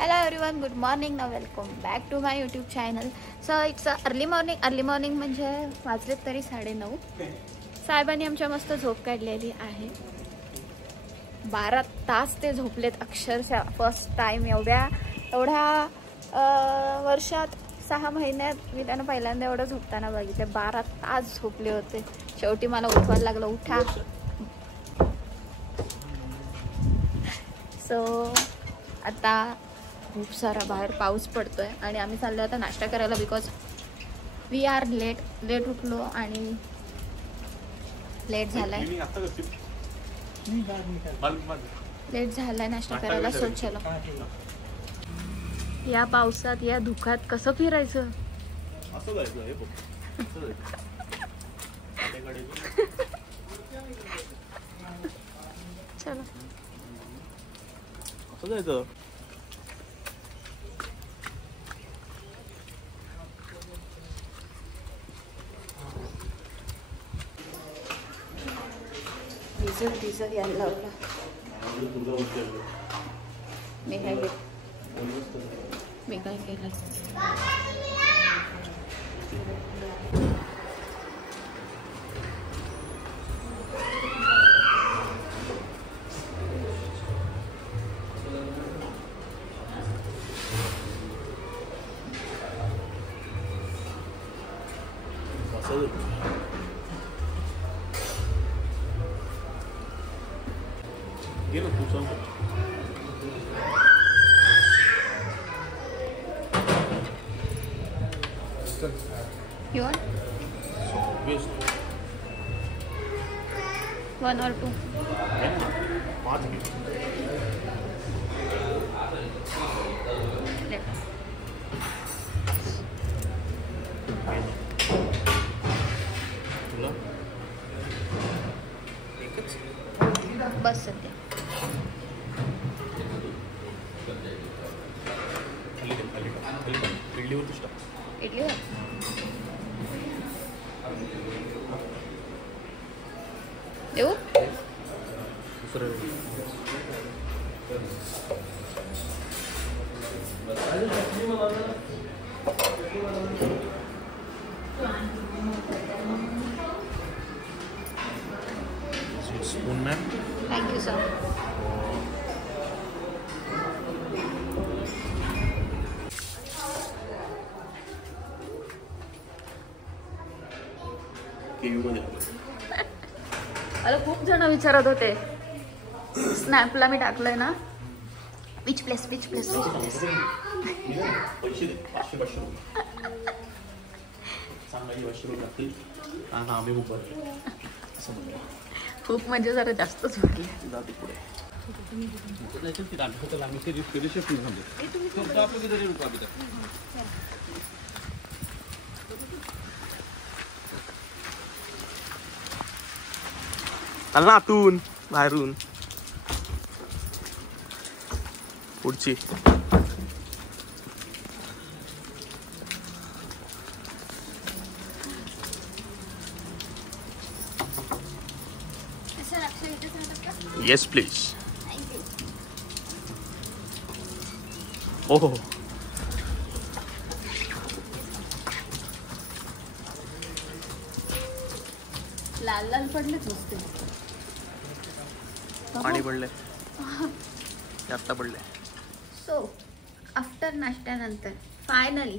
Hello everyone, good morning now welcome back to my YouTube channel. So it's a early morning म्हणजे वाजलेत तरी 9:30. साहेबांनी आमच्या मस्त झोप काढलेली आहे. 12 तास ते झोपलेत अक्षरशः फर्स्ट टाइम एवढ्या वर्षात 6 महिन्यात मी त्यांना पहिल्यांदा एवढं झोपताना बघितले. 12 तास झोपले होते. शेवटी मला उठवायला लागलं, उठा. सो आता खूप सारा बाहेर पाऊस पडतोय आणि आम्ही चाललो आता नाश्ता करायला बिकॉज वी आर लेट उठलो आणि लेट झालाय नाश्ता करायला. सोचलो या पावसात या धुक्यात कसं फिरायचं. चलो डिझेल यायला लावला. मी काय केलं You want? One or two? बस सध्या इडलीवर देऊ. Thank you, sir. मला खूप जण विचारत होते स्नॅपला मी टाकलंय ना विच प्लेस खूप म्हणजे जरा जास्तच वाटले. आतून बाहेरून पुढची येस प्लीज. ओहो लाल पडलेच नुसते. पाणी पडले आता पडले. सो आफ्टर नाश्त्यानंतर फायनली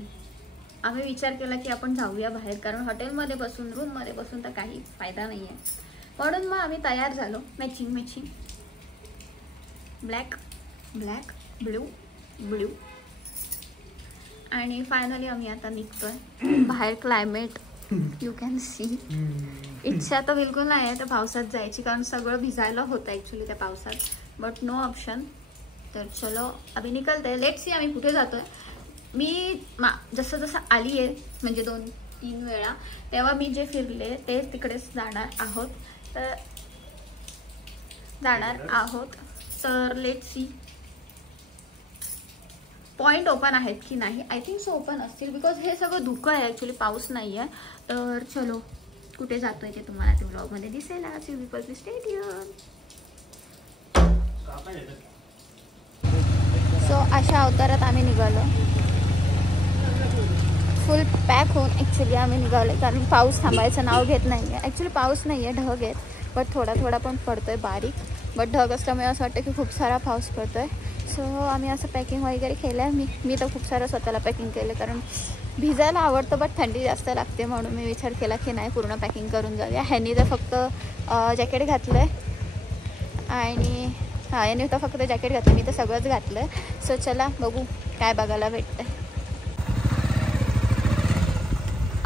आम्ही विचार केला की आपण जाऊया बाहेर, कारण हॉटेलमध्ये बसून रूममध्ये बसून तर काही फायदा नाही आहे. म्हणून मग आम्ही तयार झालो मॅचिंग ब्लॅक ब्लू आणि फायनली आम्ही आता निघतोय बाहेर. Climate you can see. इच्छा तर बिलकुल नाही आहे त्या पावसात जायची, कारण सगळं भिजायला होतं ॲक्च्युली त्या पावसात, बट नो ऑप्शन. तर चलो अभी निकलते. लेट्स सी आम्ही कुठे जातोय. मी जसं आली आहे म्हणजे 2-3 वेळा, तेव्हा मी जे फिरले ते तिकडेच जाणार आहोत. तर लेट्स सी पॉइंट ओपन आहेत की नाही. आय थिंक सो ओपन असतील बिकॉज हे सगळं धुकं आहे ॲक्च्युली, पाऊस नाही आहे. तर चलो कुठे जातोय ते तुम्हाला त्या व्लॉगमध्ये दिसेल. आज यू स्टे ट्यून. सो अशा अवतारात आम्ही निघालो, फुल पॅक होऊन ॲक्च्युली आम्ही निघालो, कारण पाऊस थांबायचं नाव घेत नाही आहे. ॲक्च्युली पाऊस नाही आहे, ढग आहेत, बट थोडा थोडा पण पडतो आहे बारीक. बट ढग असल्यामुळे असं वाटतं की खूप सारा पाऊस पडतो आहे. सो आम्ही असं पॅकिंग वगैरे केलं आहे. मी तर खूप सारं स्वतःला पॅकिंग केलं, कारण भिजायला आवडतं बट थंडी जास्त लागते, म्हणून मी विचार केला की नाही पूर्ण पॅकिंग करून जाऊया. ह्यांनी तर फक्त जॅकेट घातलं आहे आणि याने तर फक्त जॅकेट घातलं, मी तर सगळंच घातलं आहे. सो चला बघू काय बघायला भेटतं आहे.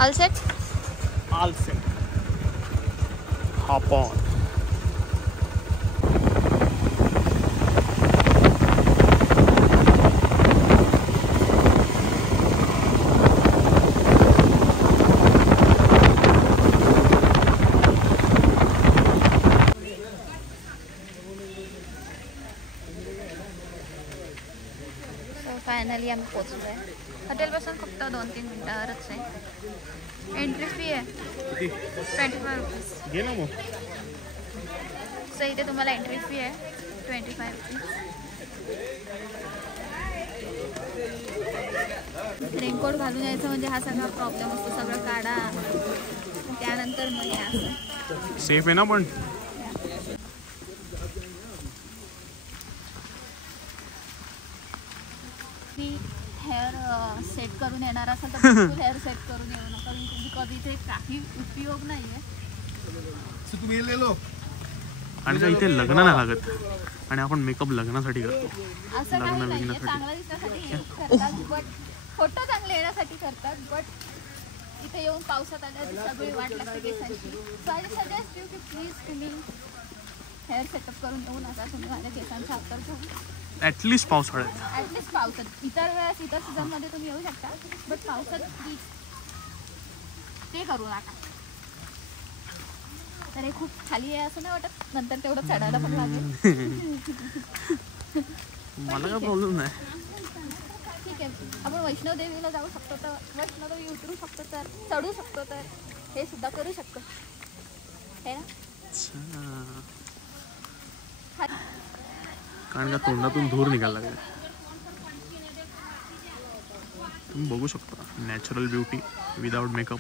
All set? All set. Hop on. Finally आम्ही पोचलो आहे. हॉटेलपासून फक्त 2-3 मिनटावरच आहे. एंट्री फी आहे 25 रुपीज. घे ना मग. सो इथे तुम्हाला एंट्री फी आहे 25 रुपीज. रेनकोट घालून यायचं म्हणजे हा सगळा प्रॉब्लेम असतो, सगळं काढा त्यानंतर मग यायचं. सेफ आहे ना पण. हेअर सेट करून येणार असेल तर बिलकुल हेअर सेट करून येऊ नका, कधी इथे काही उपयोग नाही आहे. आणि इथे लग्न नाही लागत आणि आपण मेकअप लग्नासाठी करतो. असं काही नाही आहे, चांगलं दिसण्यासाठी करतात, बट फोटो चांगले येण्यासाठी करतात. बट इथे येऊन पावसात आल्याची सगळी वाट लागते केसांची. सो आय सजेस्ट यू की प्लीज तुम्ही हेअर सेटअप करून येऊ नका. तुम्ही माझ्या केसांचा अत्तर घेऊन ॲटलिस्ट पावसाळ्यात, ॲटलिस्ट पावसात. इतर वेळेस इतर सीझनमध्ये तुम्ही येऊ शकता, बट पावसात प्लीज ते करू नका. तर हे खूप खाली आहे असं नाही वाटत, नंतर तेवढं चढायला पण लागेल. मला काय प्रॉब्लेम नाही. ठीक आहे, आपण वैष्णोदेवीला जाऊ शकतो, तर वैष्णोदेवी उतरू शकतो, तर चढू शकतो, तर हे सुद्धा करू शकतो है ना. कारण का तोंडातून धूर निघायला लागला. तुम्ही बघू शकता नॅचरल ब्युटी विदाउट मेकअप.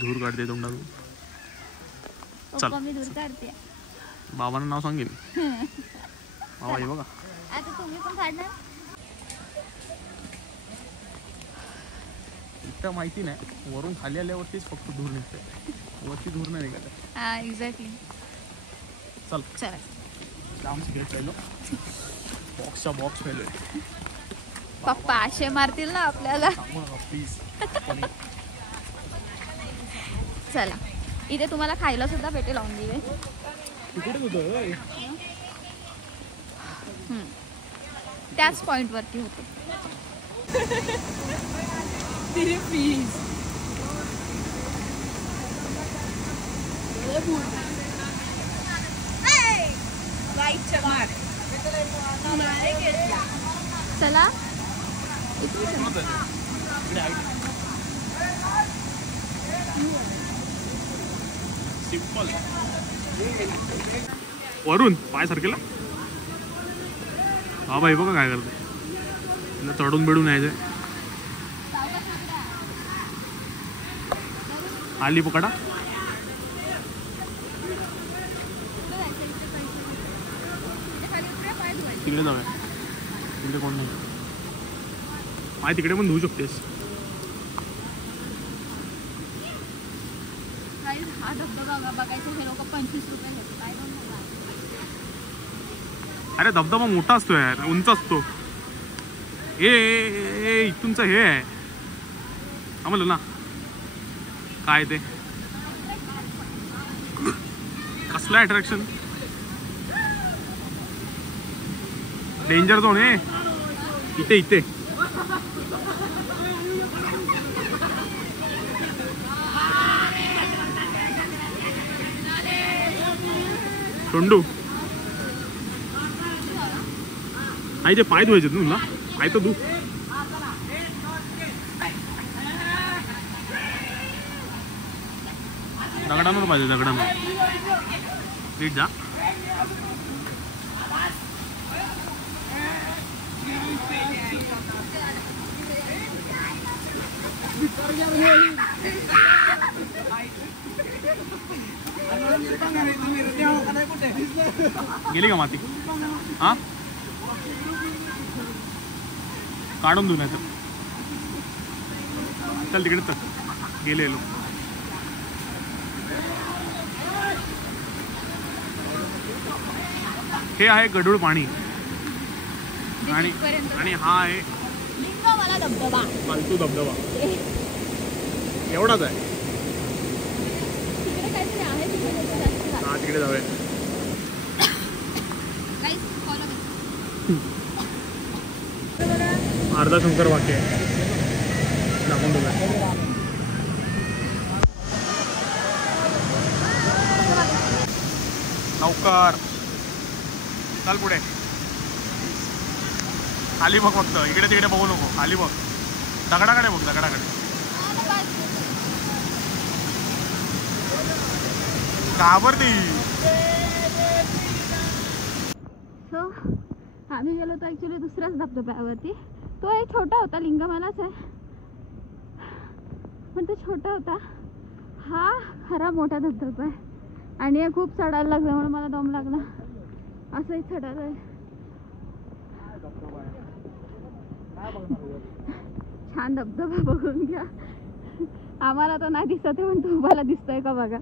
धूर काढते तोंडातून. चल मी दूर काढते. बाबांना नाव सांगेल. बाबा हे बघा. आता तुम्ही पण काढणार. इतकं माहिती नाही, वरून खाली आल्यावरतीच फक्त धूर निघते, वरती धूर नाही निघाला. हा एक्झॅक्टली. चल चला जाम सिगरेट प्यायलो, बॉक्सचा बॉक्स प्यायलोय. पप्पा आशे मारतील ना आपल्याला. प्लीज. चला इथे तुम्हाला खायला सुद्धा भेटेल ऑन दी वे. त्याच पॉइंट वरती होते. प्लीज चला सिंपल. वरून पाय सारखेला बाबा हे बघा काय करते. तिला चढून बिडून यायचंय. आली पकडा. तिकडे जाऊया, तिकडे कोण नाही. पाय तिकडे पण धुवू शकतेस. हा धबधबा बघायचे हे लोक 25 रुपये घेतात. अरे धबधबा मोठा असतो यार, उंच असतो. हे इथूनच हे आहे आम्हाला ना काय ते कसलं अट्रॅक्शन. डेंजर झोन आहे इथे. इथे टोंडू आई ते पाय धुवायचे तुला. पाय तर धु. दगडांवर पाहिजे, दगडांवर. नीट जा. गेली का माती? हा काढून देऊ नाही तर चल तिकडे तर गेले लोक. हे आहे गढूळ पाणी आणि हा आहे लिंगमाला धबधबा. फालतू धबधबा एवढाच आहे. तिकडे काहीतरी आहे तिकडे. हा तिकडे जाऊया. अर्धा शंकर वाक्य आहे दाखवून तुला. लवकर चल पुढे. खाली बघ फक्त, इकडे तिकडे बघू नको. खाली बघ, दगडाकडे बघ, दगडाकडे. घाबरती. सो आम्ही गेलो होतो ॲक्च्युली दुसऱ्याच धबधब्यावरती. तो एक छोटा होता, लिंगमालाच आहे पण तो छोटा होता. हा खरा मोठा धबधबा आहे आणि हे खूप चढायला लागलं म्हणून मला दम लागला. असंही चढायला आहे. छान धबधबा बघून घ्या. आम्हाला तर नाही दिसत आहे पण तुम्हाला दिसतंय का बघा.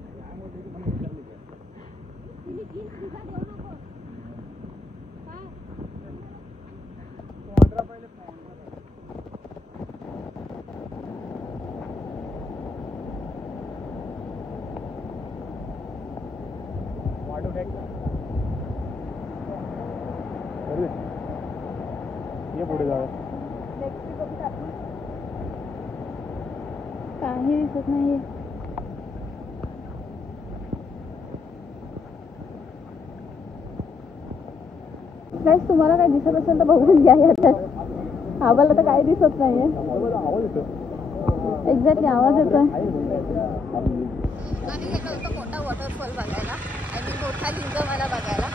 ये पुढे जाऊया. काही दिसत नाही. गाइस तुम्हाला काय दिसत असेल तर बघून घ्या. याच्यात आम्हाला तर काही दिसत नाहीये. एक्झॅक्टली आवाज येतोय. आम्ही गेलो होतो मोठा वॉटरफॉल बघायला आणि मोठा लिंगमाला बघायला.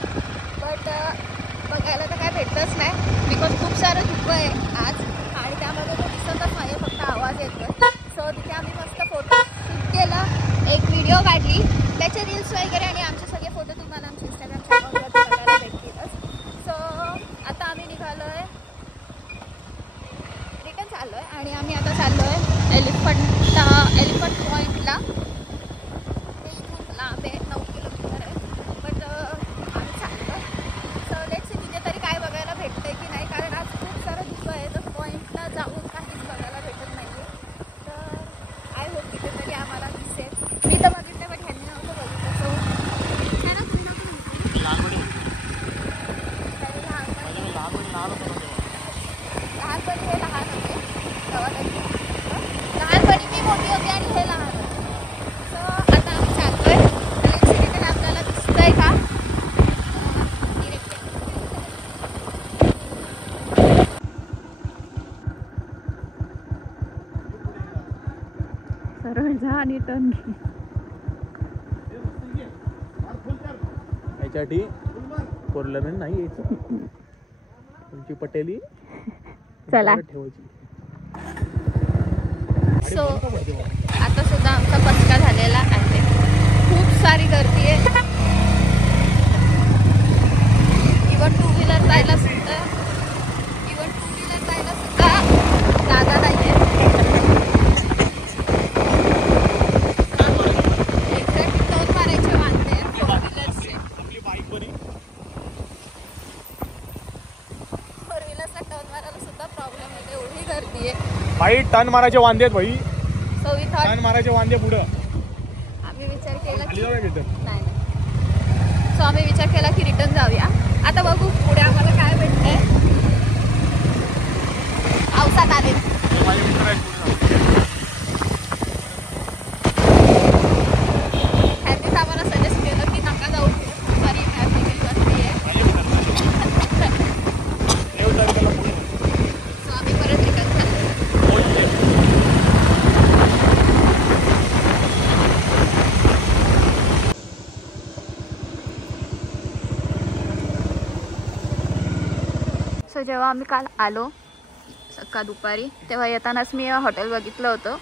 बट बघायला तर काय भेटलंच नाही बिकॉज खूप सारं धुकं आहे आज आणि त्यामध्ये तो दिसतच नाही, फक्त आवाज येतोय. सो तिथे आम्ही मस्त फोटो शूट केलं, एक व्हिडिओ काढली, त्याचे रील्स वगैरे आणि आमचे सगळे फोटो तुम्हाला आमच्या इंस्टाग्राम चॅनलवरती बघायला भेटतीलच. सो आता आम्ही निघालो आहे, रिटर्न चाललो आहे आणि आम्ही आता चाललो आहे एलिफंट पॉईंटला. ते इथून लांब आहे, 9 किलोमीटर आहे. बट आम्ही चाललो. सो लेट्स सी तिथे तरी काय बघायला भेटतंय की नाही, कारण आज खूप सारं धुकं आहे तर पॉईंटला जाऊन काहीच बघायला भेटत नाही आहे. तर आय होप तिथे तरी आम्हाला दिसेल. मी तर बघितलं पण ह्यांनी नव्हतं बघितलं. सो लहानपणी हे लहान होते तेव्हा लहानपणी मी मोठी होते आणि हे लहान होते. सो आता आम्ही चालतोय. तिथे आपल्याला दिसतंय का सरळ जा आणि टर्न घे. याच्यासाठी कोरल्याने नाही यायचं. तुमची पटेली चला ठेवायची. सो आता सुद्धा आमचा पचका झालेला आहे. खूप सारी गर्दी आहे. इवन टू व्हीलर जायला सुद्धा जागा नाही आहे. एक्झॅक्ट टर्न मारायचे वांदे फोर व्हीलर्सचे. फोर व्हीलर्सला टर्न मारायला सुद्धा प्रॉब्लेम येते, एवढी गर्दी आहे. भाई टर्न मारायचे वांदे आहेत भाई. सो वी थॉट टर्न मारायचे वांदे पुढं. आम्ही विचार केला की रिटर्न नाही. सो आम्ही विचार केला की रिटर्न जाऊया. आता बघू पुढे आम्हाला काय भेटतंय. पावसात आले. माझे मित्र आहेत. त्यांनीच आम्हाला सजेस्ट केलं की नका जाऊ, सॉरी फॅमिली गर्दी आहे. सो आम्ही परत रिटर्न झालो. सो जेव्हा आम्ही काल आलो सकाळ दुपारी तेव्हा येतानाच मी हॉटेल बघितलं होतं.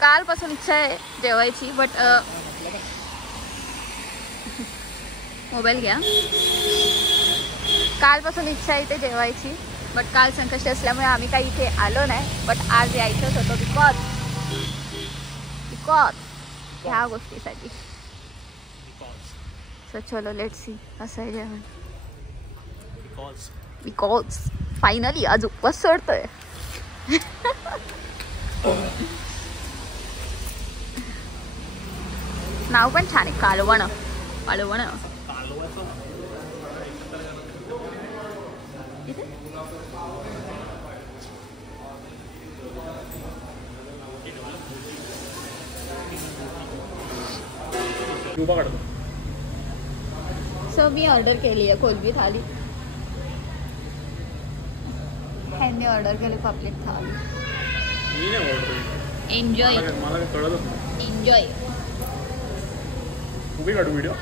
कालपासून इच्छा आहे जेवायची, बट मोबाईल घ्या. कालपासून इच्छा आहे इथे जेवायची, बट काल संकष्टी असल्यामुळे आम्ही काही इथे आलो नाही. बट आज यायचंच होतं बिकॉज ह्या गोष्टीसाठी. सो चलो लेट्स सी कसं आहे जेवण. बिकॉज फायनली आज उपवास सोडतोय. नाव पण छान आहे, कालवण. कालवण सो मी ऑर्डर केली आहे कोलबी थाली. ह्यांनी ऑर्डर केली पापलेट थाली. Enjoy enjoy. उभी काढू video.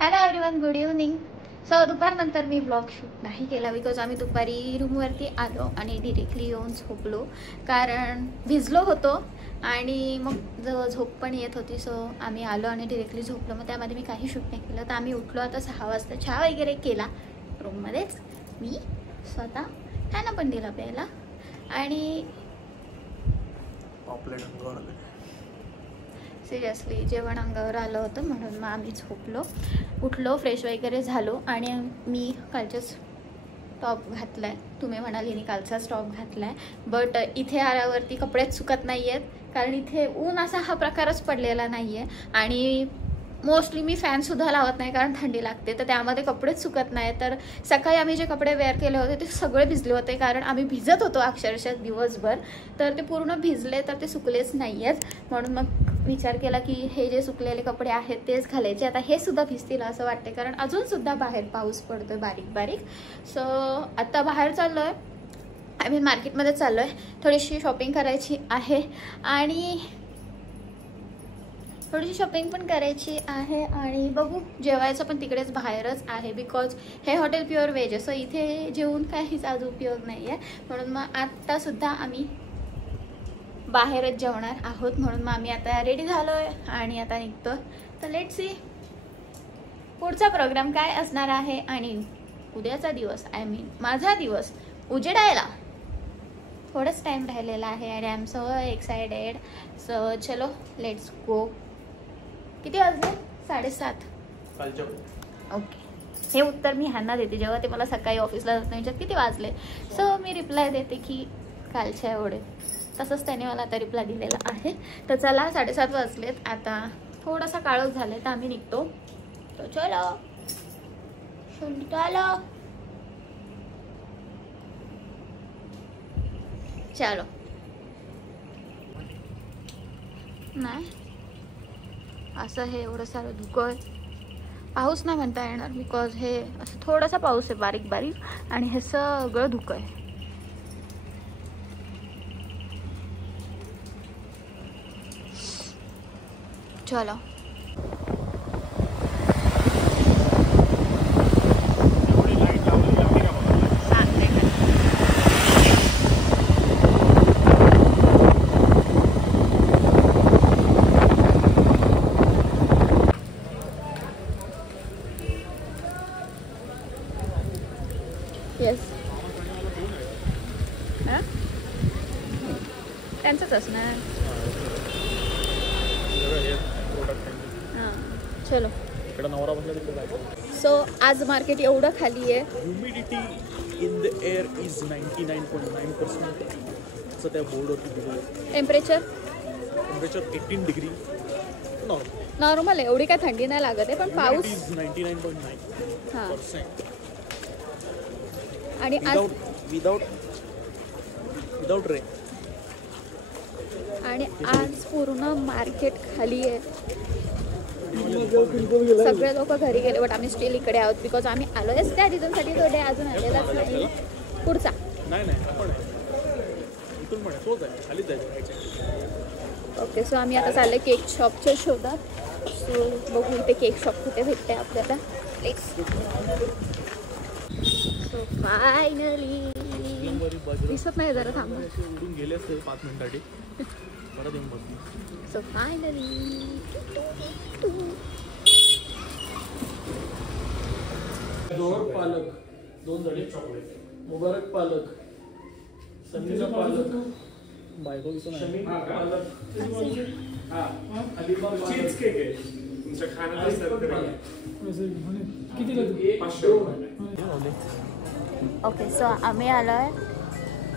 Hello everyone, good evening. So दुपारनंतर मी ब्लॉग शूट नाही केला बिकॉज आम्ही दुपारी रूमवरती आलो आणि डिरेक्टली येऊन झोपलो, कारण भिजलो होतो आणि मग झोप पण येत होती. सो आम्ही आलो आणि डिरेक्टली झोपलो. मग त्यामध्ये मी काही शूट नाही केलं. तर आम्ही उठलो आता 6 वाजता. चहा वगैरे केला रूममध्येच मी स्वतः. त्यांना पण दिला प्यायला आणि सिरियसली जेवण अंगावर आलं होतं म्हणून मग आम्ही झोपलो. उठलो, फ्रेश वगैरे झालो आणि मी कालचाच टॉप घातला आहे. तुम्ही म्हणाल हिने कालचाच टॉप घातला आहे, बट इथे आल्यावरती कपडेच सुकत नाही आहेत, कारण इथे ऊन असा हा प्रकारच पडलेला नाही आहे. आणि मोस्टली मी फॅनसुद्धा लावत नाही कारण थंडी लागते, तर त्यामध्ये कपडेच सुकत नाही. तर सकाळी आम्ही जे कपडे वेअर केले होते ते सगळे भिजले होते, कारण आम्ही भिजत होतो अक्षरशः दिवसभर. तर ते पूर्ण भिजले, तर ते सुकलेच नाही आहेत. म्हणून मग विचार केला की हे जे सुकलेले कपडे आहेत तेच घालायचे. आता हे सुद्धा भिजतील असं वाटते, कारण अजूनसुद्धा बाहेर पाऊस पडतोय बारीक बारीक. सो आता बाहेर चाललो आहे, आय मीन मार्केटमध्ये चाललो आहे. थोडीशी शॉपिंग करायची आहे आणि थोडीशी शॉपिंग पण करायची आहे आणि बघू, जेवायचं पण तिकडेच बाहेरच आहे बिकॉज हे हॉटेल प्युअर व्हेज आहे. सो इथे जेवून काहीच आज उपयोग नाही आहे, म्हणून मग आत्तासुद्धा आम्ही बाहेरच जेवणार आहोत. म्हणून मग आम्ही आता रेडी झालो आहे आणि आता निघतो. तर लेट्स सी पुढचा प्रोग्राम काय असणार आहे आणि उद्याचा दिवस, आय मीन माझा दिवस उजेडायला थोडंच टाईम राहिलेला आहे आणि I am so excited. So चलो लेट्स गो. किती वाजले? 7:30. ओके, हे उत्तर मी ह्यांना देते जेव्हा ते मला सकाळी ऑफिसला जाताना विचारतात किती वाजले. सो मी रिप्लाय देते की कालच्या एवढे. तसंच त्याने मला आता रिप्लाय दिलेला आहे. तर चला 7:30 वाजलेत. आता थोडासा काळोख झाला तर आम्ही निघतो. तो चलो चलो चलो. नाही असं हे एवढं सारं धुकं आहे. पाऊस नाही म्हणता येणार बिकॉज हे असं थोडासा पाऊस आहे बारीक बारीक आणि हे सगळं धुकं आहे. चलो येस त्यांचंच असणार. हां चलो. सो आज मार्केट एवढं खाली आहे. In the air is 99.9%. असं त्या बोर्डवरती दिलेलं आहे. टेम्परेचर 18 डिग्री नॉर्मल आहे, एवढी काय थंडी नाही लागत आहे, पण पाऊस इज 99.9%. आणि आज विदाउट रेन. आणि आज पूर्ण मार्केट खाली आहे, सगळे लोक घरी गेले, बट आम्ही स्टील इकडे आहोत बिकॉज आम्ही आलोयच त्या रिझनसाठी. तो डे अजून आलेलाच नाही. पुढचा नाही आपण इथून पण तोच आहे, खालीच जायचं. ओके, सो आम्ही आता चाललो केक शॉपच्या शोधात. सो बघू इथे केक शॉप कुठे भेटते आपल्याला. सो फायनली दिसत नाही, जरा थांबा. उडून गेले असते 5 मिनिटासाठी, परत येऊन बसली. सो फायनली जोहर पालक 2 जणी चॉकलेट, मुबारक पालक, समीरा पालक, बायको दिसून शमी पालक, अलिबाग चीज केक आहे तुमच्या खाण्याला सर्व करा. किती लागते? 500. ओके, सो आम्ही आलो आहे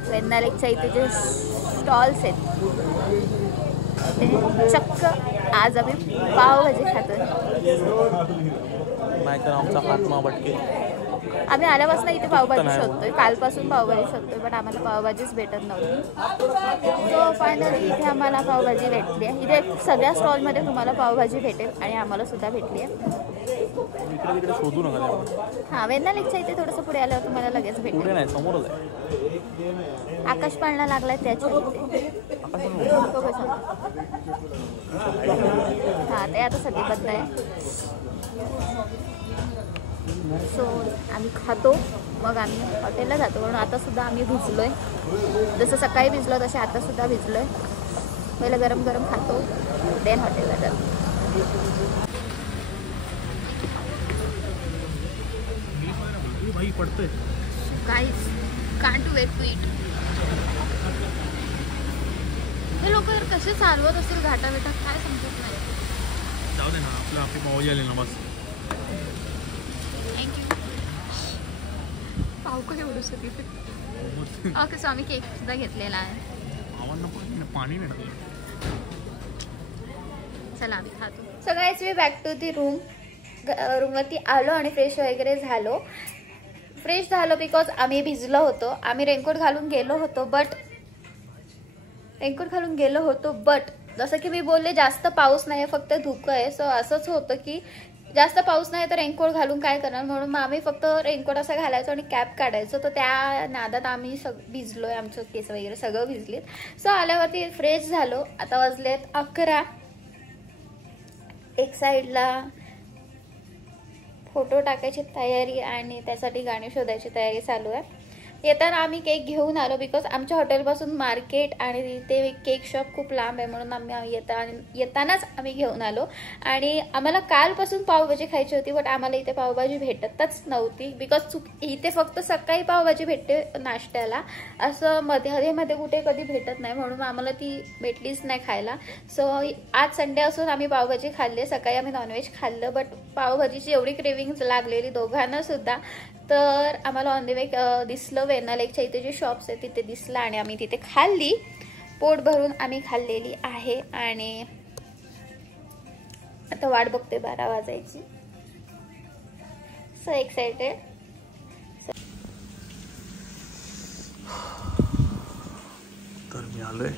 वेण्णा लेकच्या इथे जे स्टॉल्स आहेत ते चक्क आज आम्ही पावभाजी खातोय. नाहीतर आमचा हातमा भटके. आम्ही आल्यापासून इथे पावभाजी शोधतोय, कालपासून पावभाजी शोधतोय, पण आम्हाला पावभाजीच भेटत नव्हती. सो फायनली इथे आम्हाला पावभाजी भेटली आहे. इथे सगळ्या स्टॉलमध्ये तुम्हाला पावभाजी भेटेल आणि आम्हाला सुद्धा भेटली आहे. इकडे तिकडे शोधू नका. हां, वेण्णा लेकच्या इथे थोडंसं पुढे आल्यावर तुम्हाला लगेच भेटेल. नाही, समोरच आहे. आकाश पाळणा लागलाय त्याच्या इथे. हां, ते आता सध्या बंद आहे. सो आम्ही खातो, मग आम्ही हॉटेलला जातो. म्हणून आतासुद्धा आम्ही भिजलोय, जसं सकाळी भिजलो तसे आतासुद्धा भिजलोय. पहिलं गरम गरम खातो, देन हॉटेलला जातो. भाई पडतंय. Guys can't wait to eat. हे लोक कसे चालवत असतील घाटा बेटा, काय समजत नाही. जाऊ दे ना, आपली पावभाजी आली ना बस. थँक्यू. पाव का एवढं तिथे. ओके, सो आम्ही केक सुद्धा घेतलेला आहे. पाणी नाही. चला आम्ही खातो. So guys we back to the रूमवरती आलो आणि फ्रेश वगैरे झालो. फ्रेश झालो बिकॉज आम्ही भिजलो होतो. आम्ही रेनकोट घालून गेलो होतो बट जसं की मी बोलले, जास्त पाऊस नाही, फक्त धुकं आहे. सो असंच होतं की जास्त पाऊस नाही तर रेनकोट घालून काय करणार, म्हणून मग आम्ही फक्त रेनकोट असा घालायचो आणि कॅप काढायचो. तर त्या नादात आम्ही भिजलोय, आमचं केस वगैरे सगळं भिजलेत. सो आल्यावरती फ्रेश झालो. आता वाजलेत 11. एक साईडला फोटो टाकायची तयारी आणि त्यासाठी गाणी शोधायची तयारी चालू आहे. येताना आम्ही केक घेऊन आलो बिकॉज आमच्या हॉटेलपासून मार्केट आणि ते केक शॉप खूप लांब आहे, म्हणून आम्ही येतानाच आम्ही घेऊन आलो. आणि आम्हाला कालपासून पावभाजी खायची होती, बट आम्हाला इथे पावभाजी भेटतच नव्हती बिकॉज इथे फक्त सकाळी पावभाजी भेटते नाश्त्याला, असं मध्ये कुठे कधी भेटत नाही, म्हणून आम्हाला ती भेटलीच नाही खायला. सो आज संडे असून आम्ही पावभाजी खाल्ली. सकाळी आम्ही नॉनव्हेज खाल्लं, बट पावभाजीची एवढी क्रेविंग्स लागलेली दोघांना सुद्धा, तर आम्हाला ऑन द वे दिसलं वेण्णा लेकच्या इथे जे शॉप्स आहेत तिथे दिसलं आणि आम्ही तिथे खाल्ली. पोट भरून आम्ही खाल्लेली आहे आणि आता वाट बघते 12 वाजायची. So excited. तर मी आलोय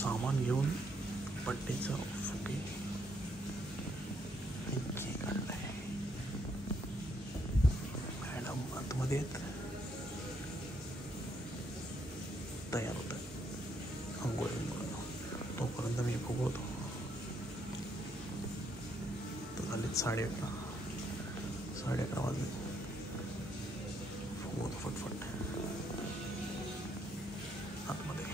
सामान घेऊन, पट्टीचं फुगे काढलंय. मॅडम आतमध्ये तयार होतं अंघोळ तोपर्यंत मी फुगवतो. तर झाले 11:30 वाजले. फुगवतो फटफट आतमध्ये.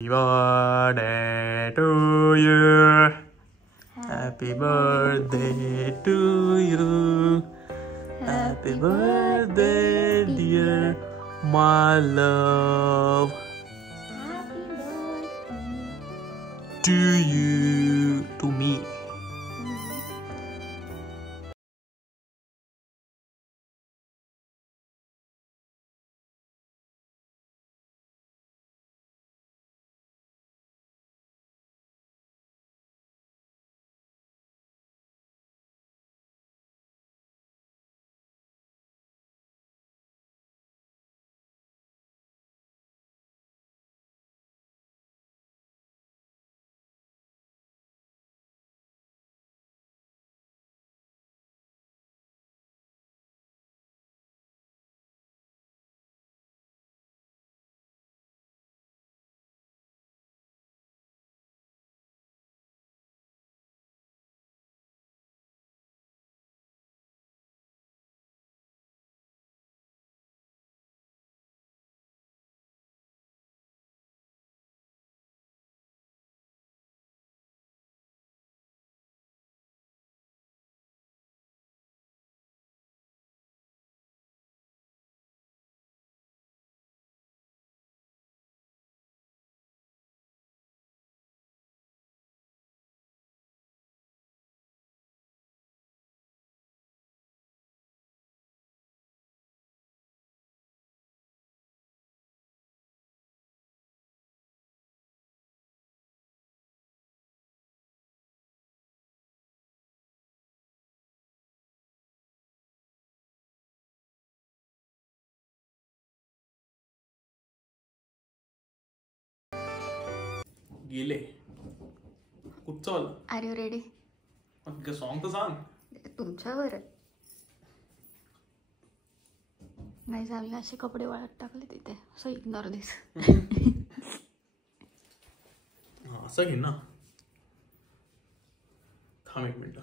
birthday to you. Happy birthday to you. Happy birthday, dear my love. Happy birthday To you, to me. गेले कुठचं वाला? R you ready? सॉन्ग तर सांग. तुमच्यावर नाही झाले असे कपडे वाळत टाकले तिथे, सो इग्नोर दिस. असं घे ना. थांब एक मिनिट.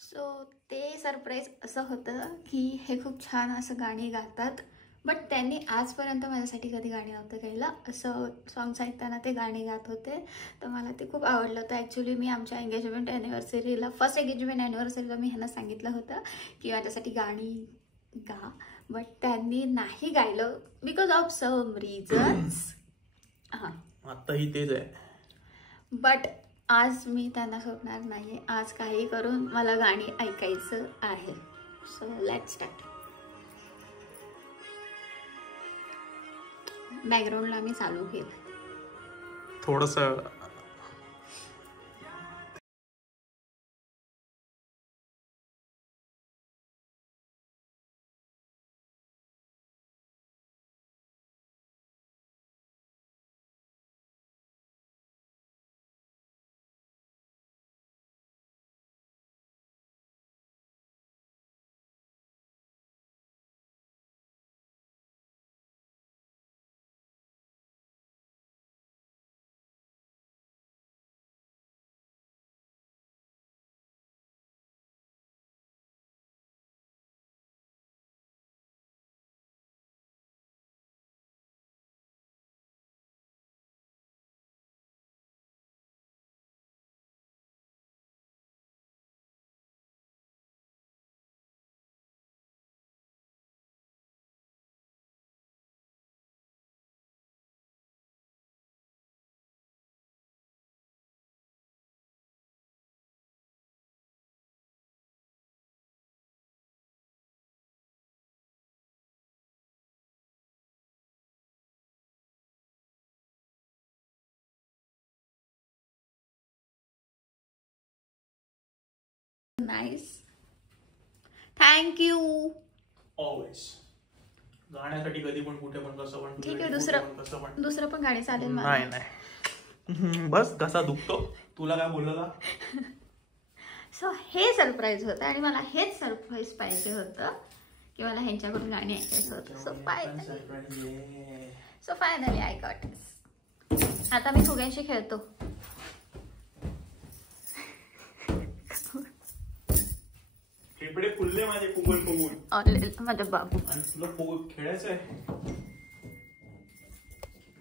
सो ते सरप्राईज असं होतं की हे खूप छान असं गाणी गातात, बट त्यांनी आजपर्यंत माझ्यासाठी कधी गाणी नव्हतं गायला. असं सॉंग्स ऐकताना ते गाणी गात होते, तर मला ते खूप आवडलं होतं. ॲक्च्युली मी आमच्या एंगेजमेंट ॲनिव्हर्सरीला, फर्स्ट एंगेजमेंट ॲनिव्हर्सरीला मी ह्यांना सांगितलं होतं की माझ्यासाठी गाणी गा, बट त्यांनी नाही गायलं बिकॉज ऑफ सम रिझन्स. हां, आत्ताही तेच आहे. बट आज मी त्यांना सोडणार नाही. आज काही करून मला गाणी ऐकायचं आहे. So let's start. बॅकग्राऊंडला मी चालू केलं थोडंसं. Nice, thank you. ऑलवेज गाण्यासाठी कधी पण कुठे पण कसं पण. ठीक आहे, दुसरं पण गाणी चालेल मला. नाही नाही, बस कसा दुखतो. तुला काय बोलला? सो हे सरप्राईज होतं आणि मला हेच सरप्राईज पाहिजे होतं की मला ह्यांच्याकडून गाणी ऐकायचं होतं. सो फायनली आय गॉट दिस. आता मी फुग्यांशी खेळतो. फेफडे फुलले माझे फुगून माझा बाबू. आणि तुला खेळायचं आहे.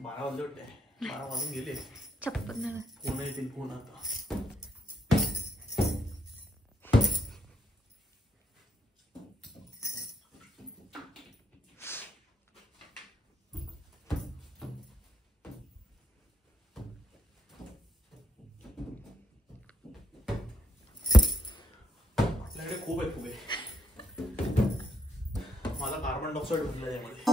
12 वाजले वाटते. 12 वाजून गेले. छप्पन फोन येतील फोन आता. आपल्याकडे खूप आहे फुगे. माझा कार्बन डायऑक्साईड भरला त्यामध्ये.